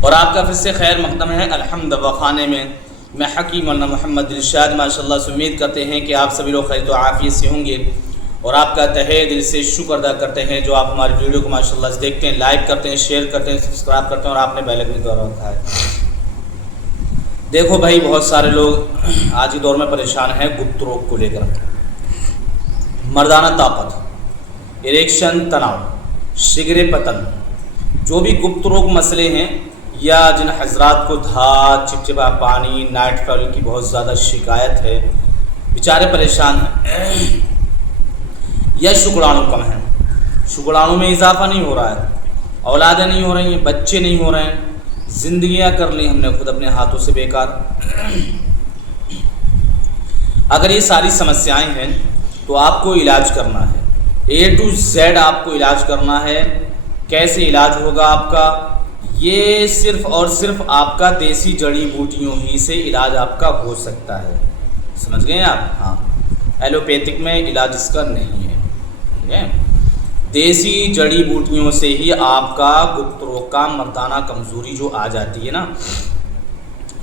اور آپ کا پھر سے خیر مقدم ہے الحمد خانے میں. میں حکیم مولانا محمد دلشاد ماشاءاللہ سے امید کرتے ہیں کہ آپ سبھی لوگ خیر و عافیت سے ہوں گے، اور آپ کا تہہ دل سے شکر ادا کرتے ہیں جو آپ ہماری ویڈیو کو ماشاءاللہ سے دیکھتے ہیں، لائک کرتے ہیں، شیئر کرتے ہیں، سبسکرائب کرتے ہیں، اور آپ نے بیل آئکن دبا رکھا ہے. دیکھو بھائی، بہت سارے لوگ آج کے دور میں پریشان ہیں گپت روگ کو لے کر. مردانہ طاقت، اریکشن، تناؤ، شگر پتن، جو بھی گپت روگ مسئلے ہیں، یا جن حضرات کو دھات، چپچپا پانی، نائٹ فال کی بہت زیادہ شکایت ہے، بیچارے پریشان ہیں. یا شکرانو کم ہیں، شکرانو میں اضافہ نہیں ہو رہا ہے، اولادیں نہیں ہو رہی ہیں، بچے نہیں ہو رہے ہیں، زندگیاں کر لی ہم نے خود اپنے ہاتھوں سے بیکار. اگر یہ ساری سمسیائیں ہیں تو آپ کو علاج کرنا ہے، A to Z آپ کو علاج کرنا ہے. کیسے علاج ہوگا آپ کا؟ یہ صرف اور صرف آپ کا دیسی جڑی بوٹیوں ہی سے علاج آپ کا ہو سکتا ہے. سمجھ گئے آپ؟ ہاں، ایلوپیتھک میں علاج اس کا نہیں ہے. ٹھیک ہے، دیسی جڑی بوٹیوں سے ہی آپ کا گپت روگ کا مردانہ کمزوری جو آ جاتی ہے نا،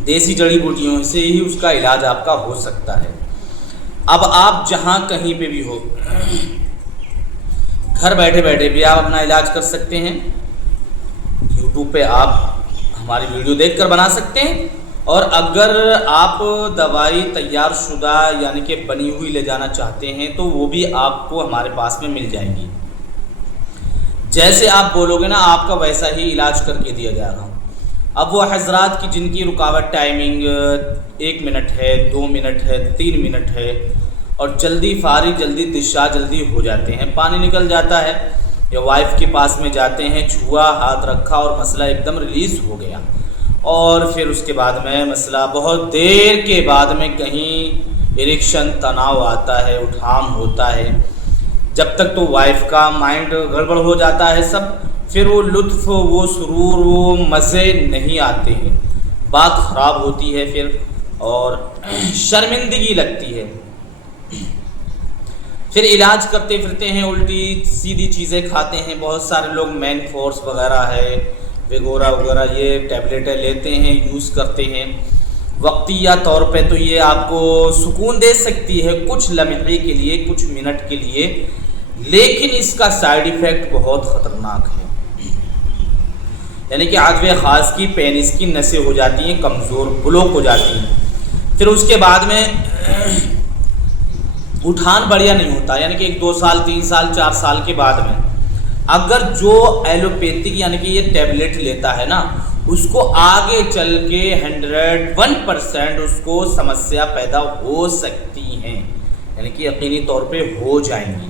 دیسی جڑی بوٹیوں سے ہی اس کا علاج آپ کا ہو سکتا ہے. اب آپ جہاں کہیں پہ بھی ہو، گھر بیٹھے بیٹھے بھی آپ اپنا علاج کر سکتے ہیں. یوٹیوب پہ آپ ہماری ویڈیو دیکھ کر بنا سکتے ہیں، اور اگر آپ دوائی تیار شدہ یعنی کہ بنی ہوئی لے جانا چاہتے ہیں تو وہ بھی آپ کو ہمارے پاس میں مل جائیں گی. جیسے آپ بولو گے نا، آپ کا ویسا ہی علاج کر کے دیا جائے گا. اب وہ حضرات کی جن کی رکاوٹ ٹائمنگ 1 منٹ ہے، 2 منٹ ہے، 3 منٹ ہے، اور جلدی فارغ، جلدی دشا، جلدی ہو جاتے ہیں، پانی نکل جاتا ہے، یا وائف کے پاس میں جاتے ہیں، چھوا، ہاتھ رکھا اور مسئلہ ایک دم ریلیز ہو گیا، اور پھر اس کے بعد میں مسئلہ بہت دیر کے بعد میں کہیں اریکشن، تناؤ آتا ہے، اٹھام ہوتا ہے. جب تک تو وائف کا مائنڈ گڑبڑ ہو جاتا ہے سب، پھر وہ لطف، وہ سرور، وہ مزے نہیں آتے ہیں، بات خراب ہوتی ہے پھر، اور شرمندگی لگتی ہے. پھر علاج کرتے پھرتے ہیں، الٹی سیدھی چیزیں کھاتے ہیں. بہت سارے لوگ مین فورس وغیرہ ہے، ویگورا وغیرہ، یہ ٹیبلیٹیں لیتے ہیں، یوز کرتے ہیں. وقتیہ طور پہ تو یہ آپ کو سکون دے سکتی ہے کچھ لمحے کے لیے، کچھ منٹ کے لیے، لیکن اس کا سائیڈ ایفیکٹ بہت خطرناک ہے. یعنی کہ عضو خاص کی، پینس کی نسیں ہو جاتی ہیں کمزور، بلوک ہو جاتی ہیں. پھر اس کے بعد میں اٹھان بڑھیا نہیں ہوتا، یعنی کہ 1 2 سال، 3 سال، 4 سال کے بعد میں اگر جو ایلوپیتھک یعنی کہ یہ ٹیبلٹ لیتا ہے نا، اس کو آگے چل کے 101% اس کو سمسیا پیدا ہو سکتی ہیں، یعنی کہ یقینی طور پہ ہو جائیں گی.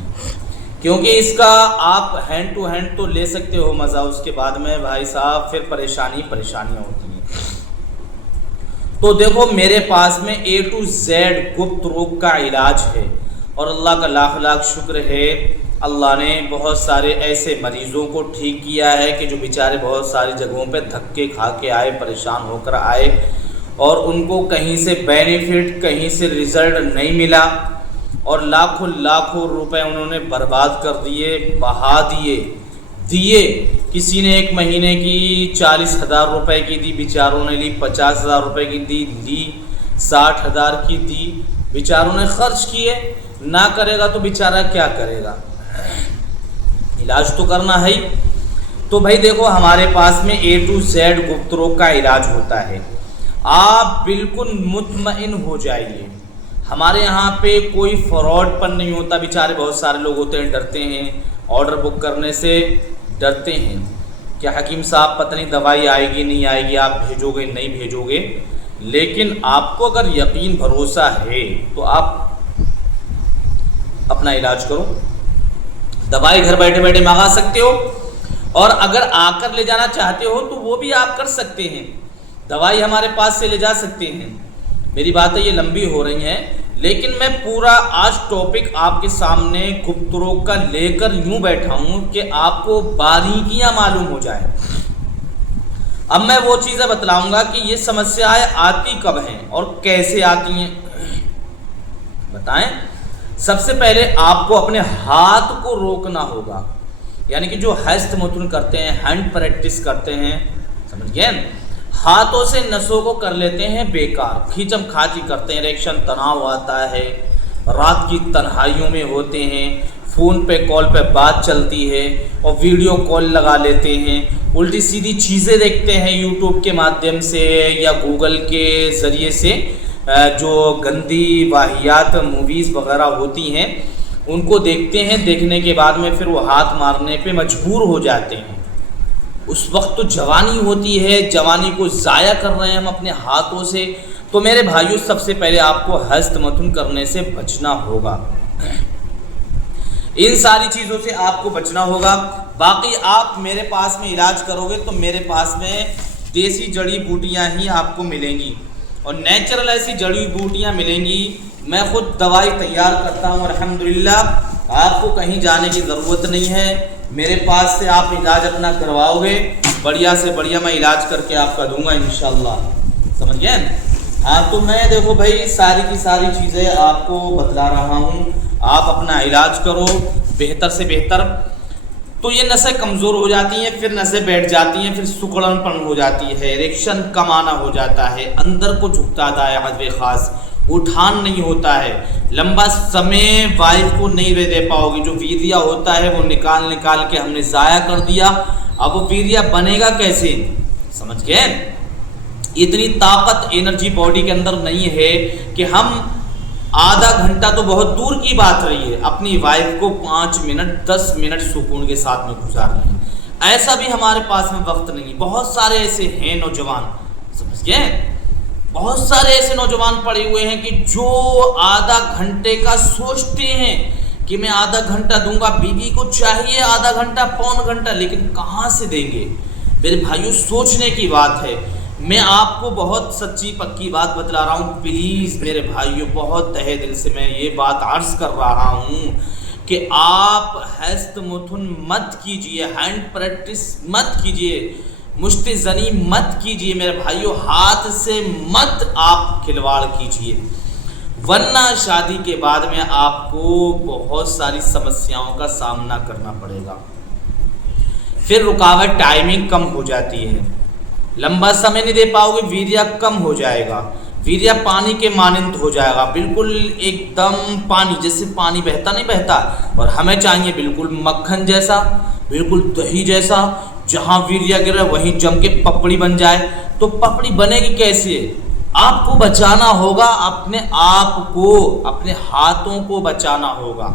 کیونکہ اس کا آپ ہینڈ ٹو ہینڈ تو لے سکتے ہو مزہ، اس کے بعد میں بھائی صاحب پھر پریشانیاں ہوتی ہیں. تو دیکھو، میرے پاس میں A to Z گپت روگ کا علاج ہے، اور اللہ کا لاکھ لاکھ شکر ہے، اللہ نے بہت سارے ایسے مریضوں کو ٹھیک کیا ہے کہ جو بیچارے بہت ساری جگہوں پہ دھکے کھا کے آئے، پریشان ہو کر آئے، اور ان کو کہیں سے بینیفٹ، کہیں سے رزلٹ نہیں ملا، اور لاکھوں لاکھوں روپے انہوں نے برباد کر دیے، بہا دیے. کسی نے 1 مہینے کی 40,000 روپے کی دی، بیچاروں نے لی 50,000 روپے کی دی، 60,000 کی دی، بیچاروں نے خرچ کیے. نہ کرے گا تو بیچارہ کیا کرے گا؟ علاج تو کرنا ہے ہی. تو بھائی دیکھو، ہمارے پاس میں A to Z گپت روگ کا علاج ہوتا ہے. آپ بالکل مطمئن ہو جائیے، ہمارے یہاں پہ کوئی فراڈ پن نہیں ہوتا. بیچارے بہت سارے لوگ ہوتے ہیں، ڈرتے ہیں، آرڈر بک کرنے سے ڈرتے ہیں کہ حکیم صاحب پتہ نہیں دوائی آئے گی نہیں آئے گی، آپ بھیجو گے نہیں بھیجو گے. لیکن آپ کو اگر یقین بھروسہ ہے تو آپ اپنا علاج کرو. دوائی گھر بیٹھے بیٹھے منگا سکتے ہو، اور اگر آ کر لے جانا چاہتے ہو تو وہ بھی آپ کر سکتے ہیں، دوائی ہمارے پاس سے لے جا سکتے ہیں. میری باتیں یہ لمبی ہو رہی ہیں، لیکن میں پورا آج ٹاپک آپ کے سامنے گپت روگ کا لے کر یوں بیٹھا ہوں کہ آپ کو باریکیاں معلوم ہو جائیں. اب میں وہ چیزیں بتلاؤں گا کہ یہ سمسیایں آتی کب ہیں اور کیسے آتی ہیں. بتائیں. سب سے پہلے آپ کو اپنے ہاتھ کو روکنا ہوگا. یعنی کہ جو ہست متن کرتے ہیں، ہینڈ پریکٹس کرتے ہیں، سمجھ گئے، ہاتھوں سے نسوں کو کر لیتے ہیں بیکار، کھینچم کھانچی کرتے ہیں، ریکشن تناؤ آتا ہے، رات کی تنہائیوں میں ہوتے ہیں، فون پہ کال پہ بات چلتی ہے اور ویڈیو کال لگا لیتے ہیں، الٹی سیدھی چیزیں دیکھتے ہیں یوٹیوب کے مادھیم سے یا گوگل کے ذریعے سے، جو گندی واہیات موویز وغیرہ ہوتی ہیں ان کو دیکھتے ہیں، دیکھنے کے بعد میں پھر وہ ہاتھ مارنے پہ مجبور ہو جاتے ہیں۔ اس وقت تو جوانی ہوتی ہے، جوانی کو ضائع کر رہے ہیں ہم اپنے ہاتھوں سے۔ تو میرے بھائیوں، سب سے پہلے آپ کو ہست متن کرنے سے بچنا ہوگا، ان ساری چیزوں سے آپ کو بچنا ہوگا۔ باقی آپ میرے پاس میں علاج کرو گے تو میرے پاس میں دیسی جڑی بوٹیاں ہی آپ کو ملیں گی اور نیچرل ایسی جڑی بوٹیاں ملیں گی۔ میں خود دوائی تیار کرتا ہوں الحمدللہ، آپ کو کہیں جانے کی ضرورت نہیں ہے، میرے پاس سے آپ علاج اپنا کرواؤ گے، بڑھیا سے بڑھیا میں علاج کر کے آپ کا دوں گا انشاءاللہ، سمجھ گئے؟ ہاں، تو میں دیکھو بھائی ساری کی ساری چیزیں آپ کو بتلا رہا ہوں، آپ اپنا علاج کرو بہتر سے بہتر۔ تو یہ نسیں کمزور ہو جاتی ہیں، پھر نسیں بیٹھ جاتی ہیں، پھر سکڑن پن ہو جاتی ہے، اریکشن کم آنا ہو جاتا ہے، اندر کو جھکتا ہے حد خاص، اٹھان نہیں ہوتا ہے، لمبا سمے وائف کو نہیں دے پاؤ گے، جو ویریا ہوتا ہے وہ نکال کے ہم نے ضائع کر دیا، اب وہ ویریا بنے گا کیسے، سمجھ گئے؟ اتنی طاقت انرجی باڈی کے اندر نہیں ہے کہ ہم آدھا گھنٹہ تو بہت دور کی بات رہی ہے اپنی وائف کو 5 منٹ 10 منٹ سکون کے ساتھ میں گزار لیں، ایسا بھی ہمارے پاس میں وقت نہیں۔ بہت سارے ایسے ہیں نوجوان، سمجھ گئے، بہت سارے ایسے نوجوان پڑے ہوئے ہیں کہ جو آدھا گھنٹے کا سوچتے ہیں کہ میں آدھا گھنٹہ دوں گا، بیوی کو چاہیے آدھا گھنٹہ پون گھنٹہ، لیکن کہاں سے دیں گے؟ میرے بھائیوں، سوچنے کی بات ہے۔ میں آپ کو بہت سچی پکی بات بتلا رہا ہوں، پلیز میرے بھائیوں، بہت تہہ دل سے میں یہ بات عرض کر رہا ہوں کہ آپ ہست متھن مت کیجئے، ہینڈ پریکٹس مت کیجئے، مشت زنی مت کیجئے میرے بھائیوں، ہاتھ سے مت آپ کھلواڑ کیجئے، ورنہ شادی کے بعد میں آپ کو بہت ساری سمسیاؤں کا سامنا کرنا پڑے گا۔ پھر رکاوٹ ٹائمنگ کم ہو جاتی ہے، لمبا سمے نہیں دے پاؤ گے، ویریا کم ہو جائے گا، ویریا پانی کے مانند ہو جائے گا، بالکل ایک دم پانی جیسے پانی بہتا نہیں بہتا، اور ہمیں چاہیے بالکل مکھن جیسا، بالکل دہی جیسا، جہاں ویریا گرے وہیں جم کے پپڑی بن جائے۔ تو پپڑی بنے گی کیسے؟ آپ کو بچانا ہوگا اپنے آپ کو، اپنے ہاتھوں کو بچانا ہوگا،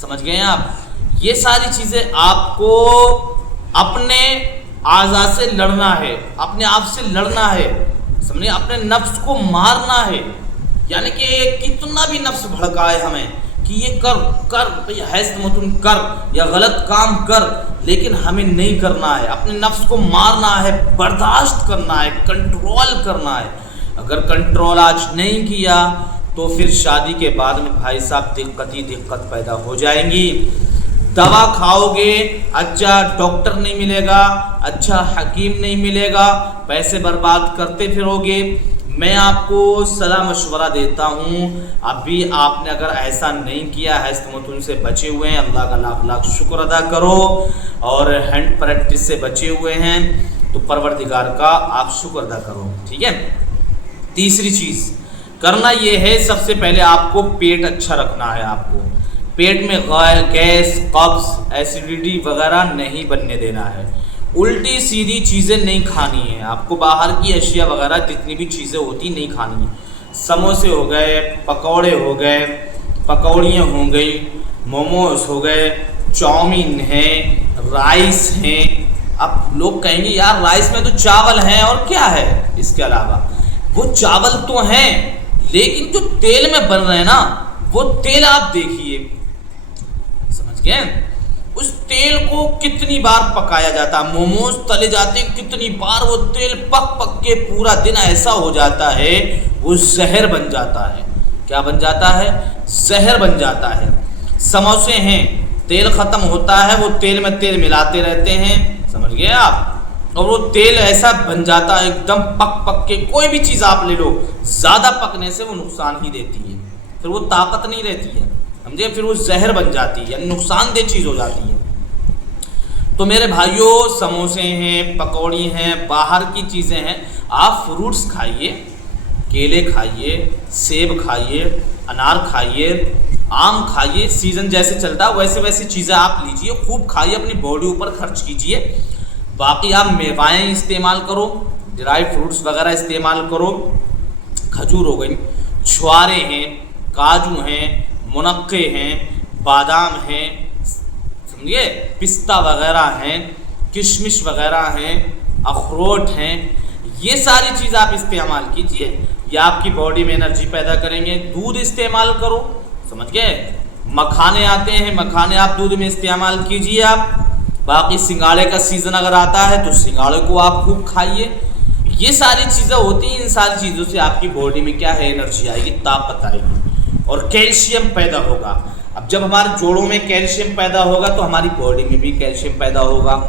سمجھ گئے ہیں آپ؟ یہ ساری چیزیں آپ کو اپنے اعضاء سے لڑنا ہے، اپنے آپ سے لڑنا ہے، سمجھے، اپنے نفس کو مارنا ہے، یعنی کہ کتنا بھی نفس بھڑکائے ہمیں کہ یہ کر بھئی ہست متن کر یا غلط کام کر، لیکن ہمیں نہیں کرنا ہے، اپنے نفس کو مارنا ہے، برداشت کرنا ہے، کنٹرول کرنا ہے۔ اگر کنٹرول آج نہیں کیا تو پھر شادی کے بعد میں بھائی صاحب دقت ہی دقت پیدا ہو جائیں گی۔ دوا کھاؤ گے، اچھا ڈاکٹر نہیں ملے گا، اچھا حکیم نہیں ملے گا، پیسے برباد کرتے پھرو گے۔ میں آپ کو صلاح مشورہ دیتا ہوں، ابھی آپ نے اگر ایسا نہیں کیا، ہست متن سے بچے ہوئے ہیں، اللہ کا لاکھ لاکھ شکر ادا کرو، اور ہینڈ پریکٹس سے بچے ہوئے ہیں تو پروردگار کا آپ شکر ادا کرو، ٹھیک ہے؟ تیسری چیز کرنا یہ ہے، سب سے پہلے آپ کو پیٹ اچھا رکھنا ہے، آپ کو پیٹ میں گیس، قبض، ایسیڈیٹی وغیرہ نہیں بننے دینا ہے، الٹی سیدھی چیزیں نہیں کھانی ہیں، آپ کو باہر کی اشیاء وغیرہ جتنی بھی چیزیں ہوتی نہیں کھانی ہیں، سموسے ہو گئے، پکوڑے ہو گئے، پکوڑیاں ہو گئی، موموز ہو گئے، چاؤمین ہیں، رائس ہیں۔ اب لوگ کہیں گے یار رائس میں تو چاول ہیں اور کیا ہے اس کے علاوہ؟ وہ چاول تو ہیں، لیکن جو تیل میں بن رہے ہیں نا، وہ تیل آپ دیکھیے، سمجھ گئے؟ اس تیل کو کتنی بار پکایا جاتا ہے، موموز تلے جاتے ہیں کتنی بار، وہ تیل پک کے پورا دن ایسا ہو جاتا ہے وہ زہر بن جاتا ہے۔ کیا بن جاتا ہے؟ زہر بن جاتا ہے۔ سموسے ہیں، تیل ختم ہوتا ہے، وہ تیل میں تیل ملاتے رہتے ہیں، سمجھ گئے آپ، اور وہ تیل ایسا بن جاتا ہے ایک دم پک کے، کوئی بھی چیز آپ لے لو، زیادہ پکنے سے وہ نقصان ہی دیتی ہے، پھر وہ طاقت نہیں رہتی ہے، سمجھے، پھر وہ زہر بن جاتی ہے، یعنی نقصان دہ چیز ہو جاتی ہے۔ تو میرے بھائیوں سموسے ہیں، پکوڑی ہیں، باہر کی چیزیں ہیں، آپ فروٹس کھائیے، کیلے کھائیے، سیب کھائیے، انار کھائیے، آم کھائیے، سیزن جیسے چلتا ہے ویسے ویسی چیزیں آپ لیجئے، خوب کھائیے، اپنی باڈی اوپر خرچ کیجئے۔ باقی آپ میوائیں استعمال کرو، ڈرائی فروٹس وغیرہ استعمال کرو، کھجور ہو گئی، چھوارے ہیں، کاجو ہیں، منقے ہیں، بادام ہیں، سمجھے، پستہ وغیرہ ہیں، کشمش وغیرہ ہیں، اخروٹ ہیں، یہ ساری چیز آپ استعمال کیجئے، یہ آپ کی باڈی میں انرجی پیدا کریں گے۔ دودھ استعمال کرو، سمجھ گئے، مکھانے آتے ہیں، مکھانے آپ دودھ میں استعمال کیجئے آپ۔ باقی سنگاڑے کا سیزن اگر آتا ہے تو سنگاڑے کو آپ خوب کھائیے۔ یہ ساری چیزیں ہوتی ہیں، ان ساری چیزوں سے آپ کی باڈی میں کیا ہے، انرجی آئے گی، طاقت آئے گی اور کیلشیم پیدا ہوگا۔ اب جب ہمارے جوڑوں میں کیلشیم پیدا ہوگا تو ہماری باڈی میں بھی کیلشیم پیدا ہوگا۔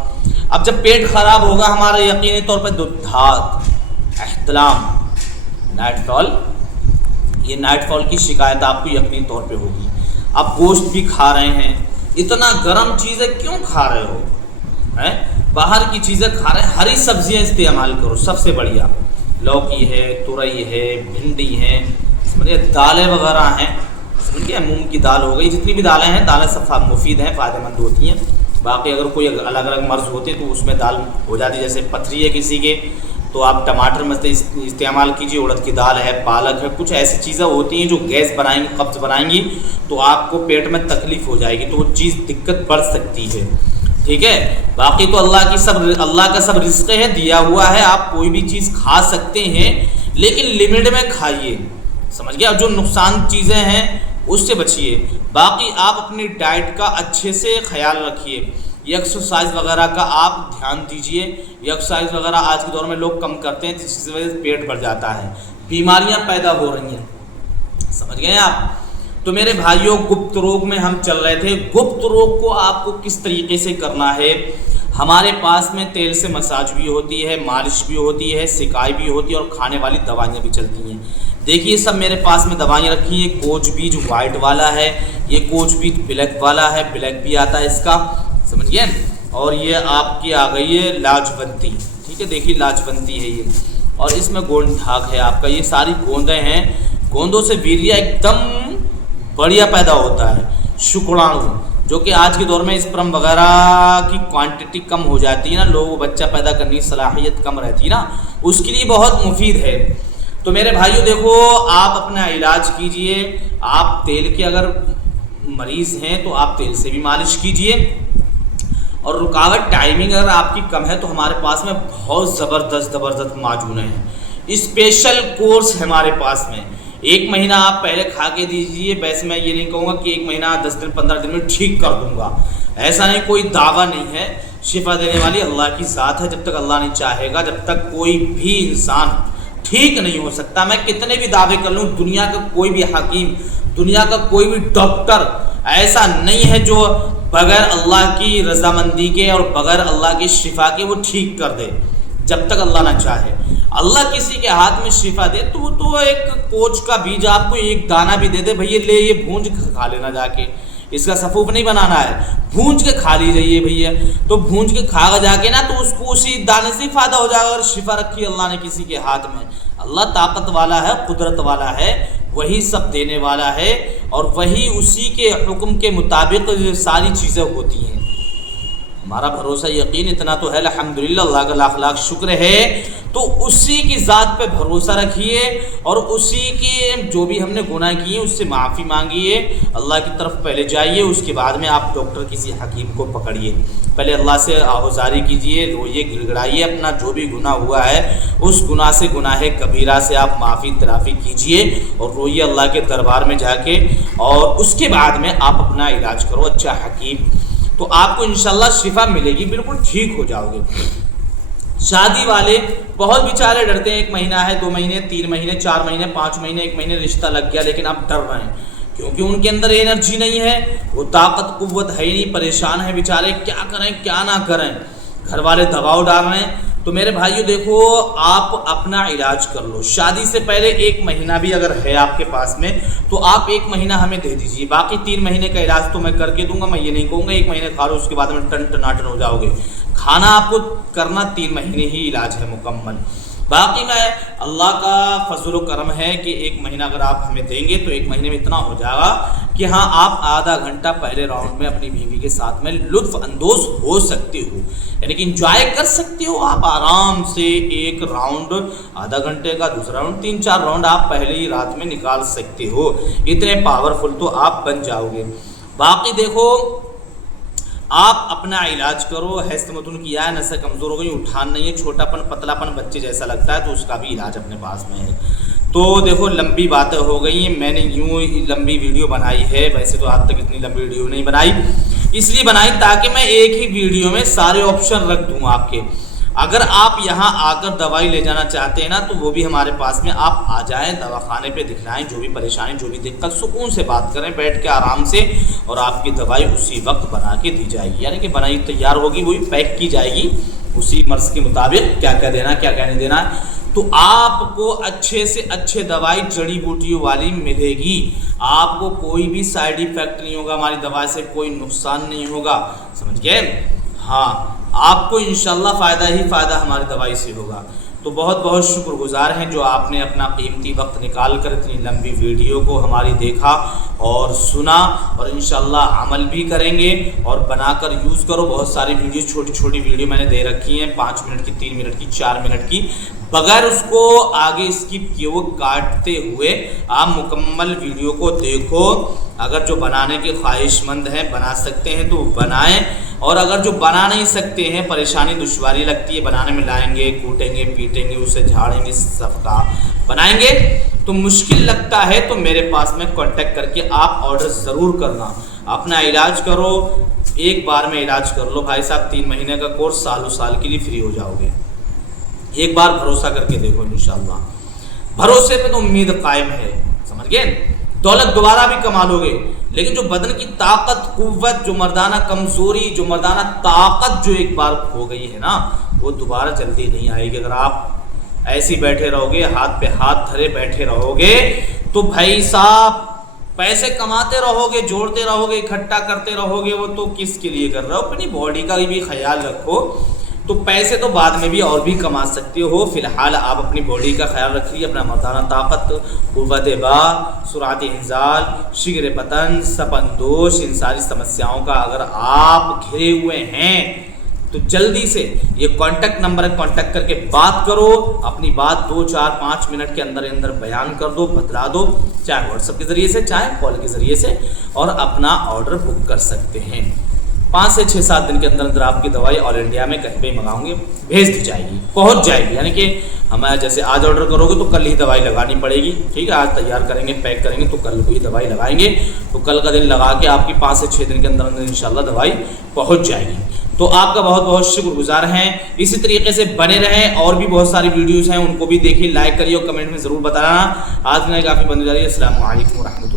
اب جب پیٹ خراب ہوگا ہمارا، یقینی طور پہ دھات، احتلام، نائٹ فال، یہ نائٹ فال کی شکایت آپ کو یقینی طور پہ ہوگی۔ آپ گوشت بھی کھا رہے ہیں، اتنا گرم چیزیں کیوں کھا رہے ہو؟ باہر کی چیزیں کھا رہے ہیں، ہری سبزیاں استعمال کرو، سب سے بڑھیا لوکی ہے، تورئی ہے، بھنڈی ہے، سمجھے، دالیں وغیرہ ہیں، سمجھے، مونگ کی دال ہو گئی، جتنی بھی دالیں ہیں، دالیں سب مفید ہیں، فائدہ مند ہوتی ہیں۔ باقی اگر کوئی الگ الگ مرض ہوتے تو اس میں دال ہو جاتی، جیسے پتھری ہے کسی کے تو آپ ٹماٹر میں استعمال کیجیے، اڑد کی دال ہے، پالک ہے، کچھ ایسی چیزیں ہوتی ہیں جو گیس بنائیں گی، قبض بنائیں گی تو آپ کو پیٹ میں تکلیف ہو جائے گی، تو وہ چیز دقت بڑھ سکتی ہے، ٹھیک ہے۔ باقی تو اللہ کا سب رزق ہے، دیا ہوا ہے، آپ کوئی بھی چیز کھا سکتے ہیں لیکن لمٹ میں کھائیے، سمجھ گیا، جو نقصان چیزیں ہیں اس سے بچیے۔ باقی آپ اپنی ڈائٹ کا اچھے سے خیال رکھیے، یہ ایکسرسائز وغیرہ کا آپ دھیان دیجئے، یہ ایکسرسائز وغیرہ آج کے دور میں لوگ کم کرتے ہیں جس کی وجہ سے پیٹ بڑھ جاتا ہے، بیماریاں پیدا ہو رہی ہیں، سمجھ گئے آپ۔ تو میرے بھائیوں گپت روگ میں ہم چل رہے تھے، گپت روگ کو آپ کو کس طریقے سے کرنا ہے۔ ہمارے پاس میں تیل سے مساج بھی ہوتی ہے، مالش بھی ہوتی ہے، سکائی بھی ہوتی ہے اور کھانے والی دوائیاں بھی چلتی ہیں۔ دیکھیے سب میرے پاس میں دوائیاں رکھی ہیں، کوچ بیج وائٹ والا ہے، یہ کوچ بیج بلیک والا ہے، بلیک بھی آتا ہے اس کا، سمجھ گئے، اور یہ آپ کی آ گئی ہے لاجونتی، ٹھیک ہے، دیکھیے لاجونتی ہے یہ، اور اس میں گولڈن دھاگ ہے آپ کا، یہ ساری گوندیں ہیں، گوندوں سے ویریا ایک دم بڑھیا پیدا ہوتا ہے۔ شکرانو، جو کہ آج کے دور میں اسپرم وغیرہ کی کوانٹٹی کم ہو جاتی ہے نا، لوگوں بچہ پیدا کرنے کی صلاحیت کم رہتی ہے نا، اس کے لیے بہت مفید ہے۔ تو میرے بھائیوں دیکھو، آپ اپنا علاج کیجئے، آپ تیل کے اگر مریض ہیں تو آپ تیل سے بھی مالش کیجئے، اور رکاوٹ ٹائمنگ اگر آپ کی کم ہے تو ہمارے پاس میں بہت زبردست معجون ہیں، اسپیشل کورس ہے ہمارے پاس میں، 1 مہینہ آپ پہلے کھا کے دیجئے، ویسے میں یہ نہیں کہوں گا کہ 1 مہینہ 10 دن 15 دن میں ٹھیک کر دوں گا، ایسا نہیں، کوئی دعویٰ نہیں ہے، شفا دینے والی اللہ کی ذات ہے، جب تک اللہ نہیں چاہے گا تب تک کوئی بھی انسان ٹھیک نہیں ہو سکتا۔ میں کتنے بھی دعوے کر لوں، دنیا کا کوئی بھی حکیم، دنیا کا کوئی بھی ڈاکٹر ایسا نہیں ہے جو بغیر اللہ کی رضامندی کے اور بغیر اللہ کی شفا کے وہ ٹھیک کر دے، جب تک اللہ نہ چاہے۔ اللہ کسی کے ہاتھ میں شفا دے تو ایک کوچ کا بیج آپ کو ایک دانہ بھی دے دے، بھئی لے یہ بھونج کھا لینا جا کے، اس کا سفوف نہیں بنانا ہے، بھونج کے کھا لیجئے بھیا، تو بھونج کے کھا جا کے نا تو اس کو اسی دانے سے فائدہ ہو جائے گا، اور شفا رکھی اللہ نے کسی کے ہاتھ میں۔ اللہ طاقت والا ہے، قدرت والا ہے، وہی سب دینے والا ہے، اور وہی اسی کے حکم کے مطابق ساری چیزیں ہوتی ہیں۔ ہمارا بھروسہ یقین اتنا تو ہے، الحمدللہ، اللہ کا لاکھ لاکھ شکر ہے، تو اسی کی ذات پہ بھروسہ رکھیے، اور اسی کے جو بھی ہم نے گناہ کیے اس سے معافی مانگیے، اللہ کی طرف پہلے جائیے، اس کے بعد میں آپ ڈاکٹر کسی حکیم کو پکڑیے، پہلے اللہ سے آہوزاری کیجیے، روئیے، گڑ گڑائیے، اپنا جو بھی گناہ ہوا ہے اس گناہ سے، گناہ کبیرہ سے آپ معافی ترافی کیجیے، اور روئیے اللہ کے دربار میں جا کے، اور اس کے بعد میں آپ اپنا علاج کرو اچھا حکیم، تو آپ کو انشاءاللہ شفا ملے گی، بالکل ٹھیک ہو جاؤ گے۔ شادی والے بہت بیچارے ڈرتے ہیں، 1 مہینہ ہے، 2 مہینے، 3 مہینے، 4 مہینے، 5 مہینے، 1 مہینے رشتہ لگ گیا، لیکن اب ڈر رہے ہیں کیونکہ ان کے اندر انرجی نہیں ہے، وہ طاقت قوت ہے ہی نہیں، پریشان ہیں بیچارے، کیا کریں کیا نہ کریں، گھر والے دباؤ ڈال رہے ہیں، تو میرے بھائیو دیکھو آپ اپنا علاج کر لو، شادی سے پہلے 1 مہینہ بھی اگر ہے آپ کے پاس میں تو آپ 1 مہینہ ہمیں دے دیجیے، باقی 3 مہینے کا علاج تو میں کر کے دوں گا، میں یہ نہیں کہوں گا 1 مہینے کھا لو اس کے بعد میں ٹن ٹناٹن ہو جاؤ گے، کھانا آپ کو کرنا 3 مہینے ہی علاج ہے مکمل۔ باقی میں اللہ کا فضل و کرم ہے کہ 1 مہینہ اگر آپ ہمیں دیں گے تو 1 مہینے میں اتنا ہو جائے گا کہ ہاں آپ آدھا گھنٹہ پہلے راؤنڈ میں اپنی بیوی کے ساتھ میں لطف اندوز ہو سکتے ہو، یعنی کہ انجوائے کر سکتے ہو آپ آرام سے، 1 راؤنڈ آدھا گھنٹے کا، دوسرا راؤنڈ 3-4 راؤنڈ آپ پہلے ہی رات میں نکال سکتے ہو، اتنے پاورفل تو آپ بن جاؤ گے۔ باقی دیکھو آپ اپنا علاج کرو، حیث متن کیا ہے، نسیں کمزور ہو گئی، اٹھان نہیں ہے، چھوٹا پن پتلا پن بچے جیسا لگتا ہے تو اس کا بھی علاج اپنے پاس میں ہے۔ تو دیکھو لمبی باتیں ہو گئی ہیں، میں نے یوں لمبی ویڈیو بنائی ہے، ویسے تو آج تک اتنی لمبی ویڈیو نہیں بنائی، اس لیے بنائی تاکہ میں ایک ہی ویڈیو میں سارے آپشن رکھ دوں آپ کے۔ اگر آپ یہاں آ کر دوائی لے جانا چاہتے ہیں نا تو وہ بھی ہمارے پاس میں آپ آ جائیں، دواخانے پہ دکھلائیں، جو بھی پریشانی جو بھی دقت سکون سے بات کریں بیٹھ کے آرام سے، اور آپ کی دوائی اسی وقت بنا کے دی جائے گی، یعنی کہ بنائی تیار ہوگی وہی پیک کی جائے گی اسی مرض کے مطابق، کیا کیا دینا ہے کیا کیا نہیں دینا ہے۔ تو آپ کو اچھے سے اچھے دوائی جڑی بوٹیوں والی ملے گی، آپ کو کوئی بھی سائیڈ ایفیکٹ نہیں ہوگا، ہماری دوائی سے کوئی نقصان نہیں ہوگا، سمجھ گئے؟ ہاں آپ کو انشاءاللہ فائدہ ہی فائدہ ہماری دوائی سے ہوگا۔ تو بہت بہت شکر گزار ہیں جو آپ نے اپنا قیمتی وقت نکال کر اتنی لمبی ویڈیو کو ہماری دیکھا اور سنا، اور انشاءاللہ عمل بھی کریں گے اور بنا کر یوز کرو۔ بہت ساری ویڈیو چھوٹی چھوٹی ویڈیو میں نے دے رکھی ہیں، 5 منٹ کی، 3 منٹ کی، 4 منٹ کی، بغیر اس کو آگے اسکپ کیے ہوئے کاٹتے ہوئے آپ مکمل ویڈیو کو دیکھو۔ اگر جو بنانے کے خواہش مند ہیں بنا سکتے ہیں تو بنائیں، اور اگر جو بنا نہیں سکتے ہیں، پریشانی دشواری لگتی ہے بنانے میں، لائیں گے کوٹیں گے پیٹیں گے اسے جھاڑیں گے صفقہ بنائیں گے تو مشکل لگتا ہے تو میرے پاس میں کانٹیکٹ کر کے آپ آرڈر ضرور کرنا، اپنا علاج کرو، 1 بار میں علاج کر لو بھائی صاحب، 3 مہینے کا کورس، سالوں سال کے لیے فری ہو جاؤ گے۔ ایک بار بھروسہ کر کے دیکھو، انشاءاللہ بھروسے پہ تو امید قائم ہے، سمجھ گئے؟ دولت دوبارہ بھی کما لو گے، لیکن جو بدن کی طاقت، قوت، جو مردانہ کمزوری، جو مردانہ طاقت جو ایک بار ہو گئی ہے نا وہ دوبارہ جلدی نہیں آئے گی۔ اگر آپ ایسے بیٹھے رہو گے، ہاتھ پہ ہاتھ دھرے بیٹھے رہو گے تو بھائی صاحب پیسے کماتے رہو گے، جوڑتے رہو گے، اکٹھا کرتے رہو گے، وہ تو کس کے لیے کر رہے ہو؟ اپنی باڈی کا بھی خیال رکھو، تو پیسے تو بعد میں بھی اور بھی کما سکتے ہو، فی الحال آپ اپنی باڈی کا خیال رکھیے، اپنا مردانہ طاقت، قوت با، سرعت انزال، شگر بطن، سپن دوش، ان ساری سمسیاؤں کا اگر آپ گھرے ہوئے ہیں تو جلدی سے یہ کانٹیکٹ نمبر ہے، کانٹیکٹ کر کے بات کرو، اپنی بات 2 4 5 منٹ کے اندر بیان کر دو، بتلا دو، چاہے واٹس ایپ کے ذریعے سے چاہے کال کے ذریعے سے، اور اپنا آرڈر بک کر سکتے ہیں۔ 5 سے 6 7 دن کے اندر آپ کی دوائی آل انڈیا میں کہیں پہ منگاؤں گے بھیج دی جائے گی، پہنچ جائے گی، یعنی کہ ہمیں جیسے آج آرڈر کرو گے تو کل ہی دوائی لگانی پڑے گی، ٹھیک ہے؟ آج تیار کریں گے، پیک کریں گے تو کل کو ہی دوائی لگائیں گے، تو کل کا دن لگا کے آپ کی 5 سے 6 دن کے اندر انشاءاللہ دوائی پہنچ جائے گی۔ تو آپ کا بہت بہت شکر گزار ہیں، اسی طریقے سے بنے رہیں، اور بھی بہت ساری ویڈیوز ہیں ان کو بھی دیکھیے، لائک کریے اور کمنٹ میں ضرور بتانا۔ آج میں کافی بند جا رہی ہے۔ السلام علیکم ورحمۃ اللہ۔